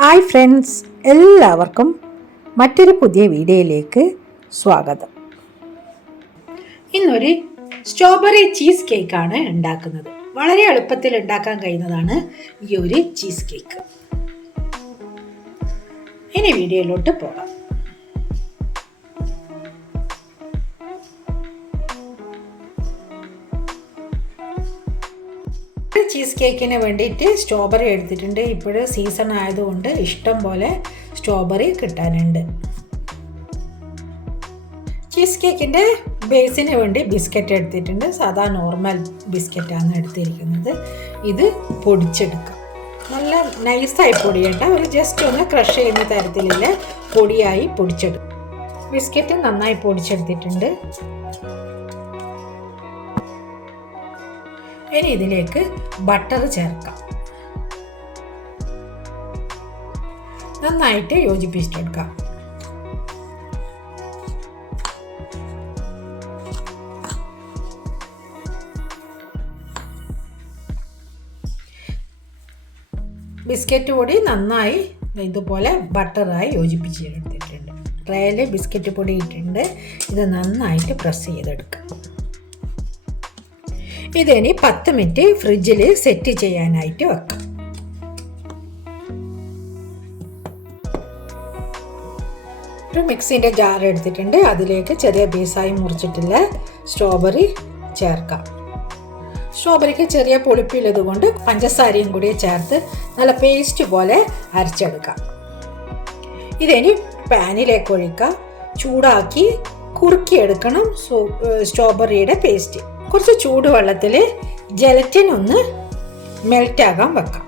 Hi friends, എല്ലാവർക്കും മറ്റൊരു പുതിയ വീഡിയോയിലേക്ക് സ്വാഗതം. ഇന്നൊരു സ്ട്രോബെറി ചീസ് കേക്കാണ് ഉണ്ടാക്കുന്നത്. വളരെ എളുപ്പത്തിൽ ഉണ്ടാക്കാൻ കഴിയുന്നതാണ് ഈ ഒരു ചീസ് കേക്ക്. ഇനി വീഡിയോയിലോട്ട് പോകാം. ചീസ് കേക്കിന് വേണ്ടിയിട്ട് സ്ട്രോബെറി എടുത്തിട്ടുണ്ട്. ഇപ്പോൾ സീസൺ ആയതുകൊണ്ട് ഇഷ്ടം പോലെ സ്ട്രോബെറി കിട്ടാനുണ്ട്. ചീസ് കേക്കിൻ്റെ ബേസിന് വേണ്ടി ബിസ്ക്കറ്റ് എടുത്തിട്ടുണ്ട്. സാധാ നോർമൽ ബിസ്ക്കറ്റാണ് എടുത്തിരിക്കുന്നത്. ഇത് പൊടിച്ചെടുക്കാം. നല്ല നൈസായി പൊടിയട്ട, ഒരു ജസ്റ്റ് ഒന്ന് ക്രഷ് ചെയ്യുന്ന തരത്തിലുള്ള പൊടിയായി പൊടിച്ചെടുക്കും. ബിസ്ക്കറ്റ് നന്നായി പൊടിച്ചെടുത്തിട്ടുണ്ട്. ഇനി ഇതിലേക്ക് ബട്ടർ ചേർക്കാം. നന്നായിട്ട് യോജിപ്പിച്ചെടുക്കാം. ബിസ്ക്കറ്റ് പൊടി നന്നായി ഇതുപോലെ ബട്ടറായി യോജിപ്പിച്ചെടുത്തിട്ടുണ്ട്. ട്രേയിൽ ബിസ്ക്കറ്റ് പൊടി ഇട്ടിട്ടുണ്ട്. ഇത് നന്നായിട്ട് പ്രസ് ചെയ്തെടുക്കാം. ഇതിനി 10 മിനിറ്റ് ഫ്രിഡ്ജിൽ സെറ്റ് ചെയ്യാനായിട്ട് വെക്കാം. ഒരു മിക്സിൻ്റെ ജാർ എടുത്തിട്ടുണ്ട്. അതിലേക്ക് ചെറിയ പീസായി മുറിച്ചിട്ടുള്ള സ്ട്രോബെറി ചേർക്കാം. സ്ട്രോബെറിക്ക് ചെറിയ പുളിപ്പുള്ളത് കൊണ്ട് പഞ്ചസാരയും കൂടി ചേർത്ത് നല്ല പേസ്റ്റ് പോലെ അരച്ചെടുക്കാം. ഇതിനി പാനിലേക്ക് ഒഴിക്കാം. ചൂടാക്കി കുറുക്കിയെടുക്കണം സ്ട്രോബെറിയുടെ പേസ്റ്റ്. കുറച്ച് ചൂടുവെള്ളത്തിൽ ജലറ്റിൻ ഒന്ന് മെൽറ്റാകാൻ വെക്കാം.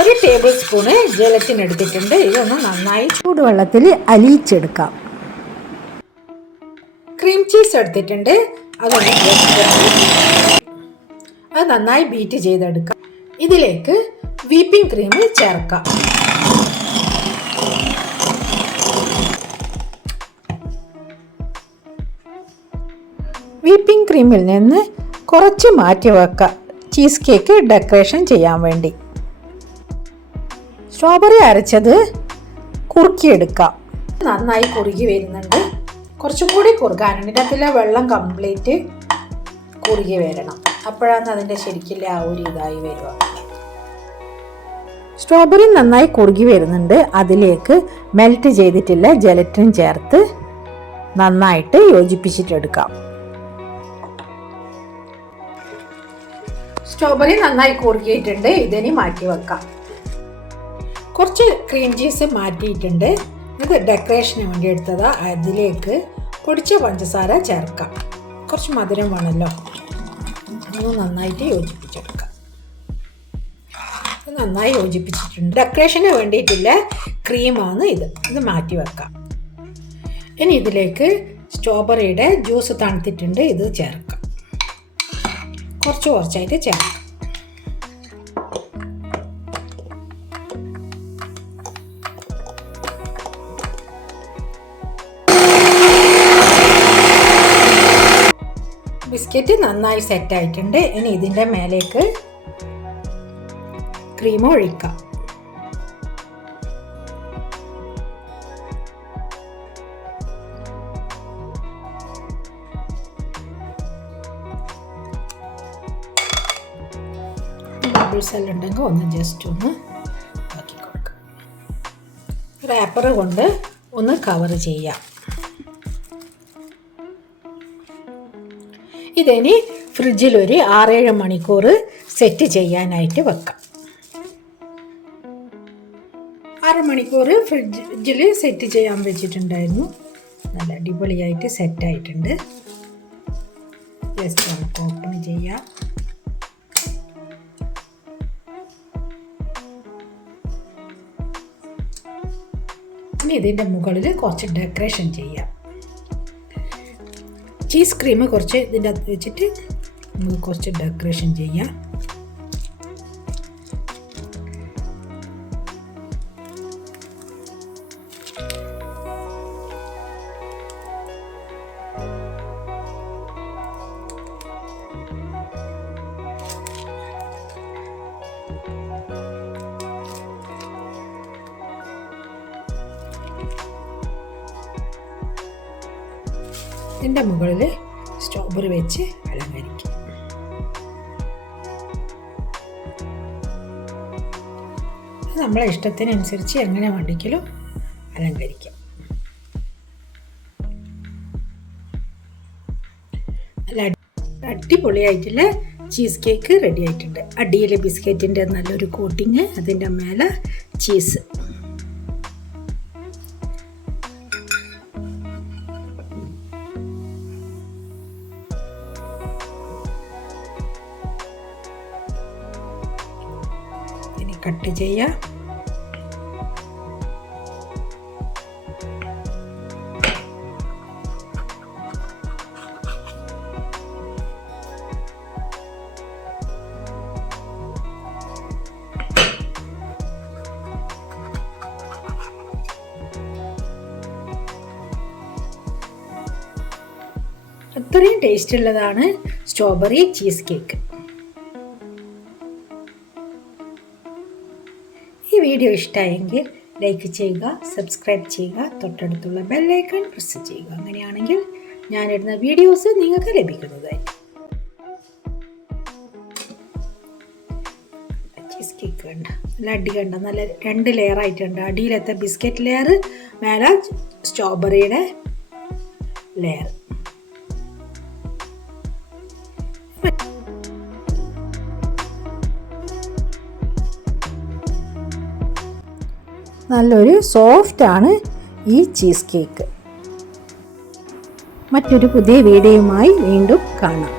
1 ടേബിൾ സ്പൂണ് ജലറ്റിൻ എടുത്തിട്ടുണ്ട്. ഇതൊന്ന് നന്നായി ചൂടുവെള്ളത്തിൽ അലിയിച്ചെടുക്കാം. ക്രീം ചീസ് എടുത്തിട്ടുണ്ട്. അത് നന്നായി ബീറ്റ് ചെയ്തെടുക്കാം. ഇതിലേക്ക് വിപ്പിംഗ് ക്രീം ചേർക്കാം. വിപ്പിംഗ് ക്രീമിൽ നിന്ന് കുറച്ച് മാറ്റി വെക്കാം, ചീസ് കേക്ക് ഡെക്കറേഷൻ ചെയ്യാൻ വേണ്ടി. സ്ട്രോബെറി അരച്ചത് കുറുക്കിയെടുക്കാം. നന്നായി കുറുകി വരുന്നുണ്ട്. കുറച്ചും കൂടി കുറുകാനുണ്ട്. ഇതിലെ വെള്ളം കംപ്ലീറ്റ് കുറുകി വരണം. അപ്പോഴാണ് അതിൻ്റെ ശരിക്കില്ല ആ ഒരു ഇതായി വരിക. സ്ട്രോബെറി നന്നായി കുറുകി വരുന്നുണ്ട്. അതിലേക്ക് മെൽറ്റ് ചെയ്തിട്ടുള്ള ജലറ്റിൻ ചേർത്ത് നന്നായിട്ട് യോജിപ്പിച്ചിട്ടെടുക്കാം. സ്ട്രോബെറി നന്നായി കുറുകിയിട്ടുണ്ട്. ഇതിനി മാറ്റി വെക്കാം. കുറച്ച് ക്രീം ചീസ് മാറ്റിയിട്ടുണ്ട്. ഇത് ഡെക്കറേഷന് വേണ്ടി എടുത്തതാ. അതിലേക്ക് പൊടിച്ച പഞ്ചസാര ചേർക്കാം. കുറച്ച് മധുരം വേണമല്ലോ. ഒന്ന് നന്നായിട്ട് യോജിപ്പിച്ചെടുക്കാം. നന്നായി യോജിപ്പിച്ചിട്ടുണ്ട്. ഡെക്കറേഷന് വേണ്ടിയിട്ടുള്ള ക്രീമാണ് ഇത് മാറ്റി വെക്കാം. ഇനി ഇതിലേക്ക് സ്ട്രോബെറിയുടെ ജ്യൂസ് തണുത്തിട്ടുണ്ട്. ഇത് ചേർക്കാം. കുറച്ചായിട്ട് ചേർക്കാം. ബിസ്ക്കറ്റ് നന്നായി സെറ്റായിട്ടുണ്ട്. ഇനി ഇതിൻ്റെ മേലേക്ക് ക്രീം ഒഴിക്കാം. ബബിൾസ് എല്ലാം ഉണ്ടെങ്കിൽ ഒന്ന് ജസ്റ്റ് ഒന്ന് ആക്കി കൊടുക്കാം. റാപ്പർ കൊണ്ട് ഒന്ന് കവർ ചെയ്യാം. ഇതിനി ഫ്രിഡ്ജിൽ ഒരു 6-7 മണിക്കൂർ സെറ്റ് ചെയ്യാനായിട്ട് വെക്കാം. 6 മണിക്കൂർ ഫ്രിഡ്ജിൽ സെറ്റ് ചെയ്യാൻ വെച്ചിട്ടുണ്ടായിരുന്നു. നല്ല അടിപൊളിയായിട്ട് സെറ്റായിട്ടുണ്ട്. ജസ്റ്റ് നമുക്ക് ഓപ്പൺ ചെയ്യാം. ഇനി ഇതിൻ്റെ മുകളിൽ കുറച്ച് ഡെക്കറേഷൻ ചെയ്യാം. ചീസ് ക്രീം കുറച്ച് ഇതിൻ്റെ അകത്ത് വെച്ചിട്ട് നമുക്ക് കുറച്ച് ഡെക്കറേഷൻ ചെയ്യാം. ഇതിൻ്റെ മുകളിൽ സ്ട്രോബെറി വെച്ച് അലങ്കരിക്കും. നമ്മളെ ഇഷ്ടത്തിനനുസരിച്ച് എങ്ങനെ വേണ്ടിക്കലും അലങ്കരിക്കാം. നല്ല അടിപൊളിയായിട്ടുള്ള ചീസ് കേക്ക് റെഡി ആയിട്ടുണ്ട്. അടിയിൽ ബിസ്ക്കറ്റിൻ്റെ നല്ലൊരു കോട്ടിങ്, അതിൻ്റെ മേലെ ചീസ്. ഇനി കട്ട് ചെയ്യാം. അത്രയും ടേസ്റ്റ് ഉള്ളതാണ് സ്ട്രോബെറി ചീസ് കേക്ക്. ഈ വീഡിയോ ഇഷ്ടമായെങ്കിൽ ലൈക്ക് ചെയ്യുക, സബ്സ്ക്രൈബ് ചെയ്യുക, തൊട്ടടുത്തുള്ള ബെല്ലൈക്കൺ പ്രസ് ചെയ്യുക. അങ്ങനെയാണെങ്കിൽ ഞാനിടുന്ന വീഡിയോസ് നിങ്ങൾക്ക് ലഭിക്കുന്നതായിരിക്കും. ചീസ് കേക്ക് കണ്ട നല്ല അടി കണ്ട നല്ല 2 ലെയർ ആയിട്ടുണ്ട്. അടിയിലത്തെ ബിസ്ക്കറ്റ് ലെയർ, മേലെ സ്ട്രോബെറിയുടെ ലെയർ. നല്ലൊരു സോഫ്റ്റാണ് ഈ ചീസ് കേക്ക്. മറ്റൊരു പുതിയ വീഡിയോയുമായി വീണ്ടും കാണാം.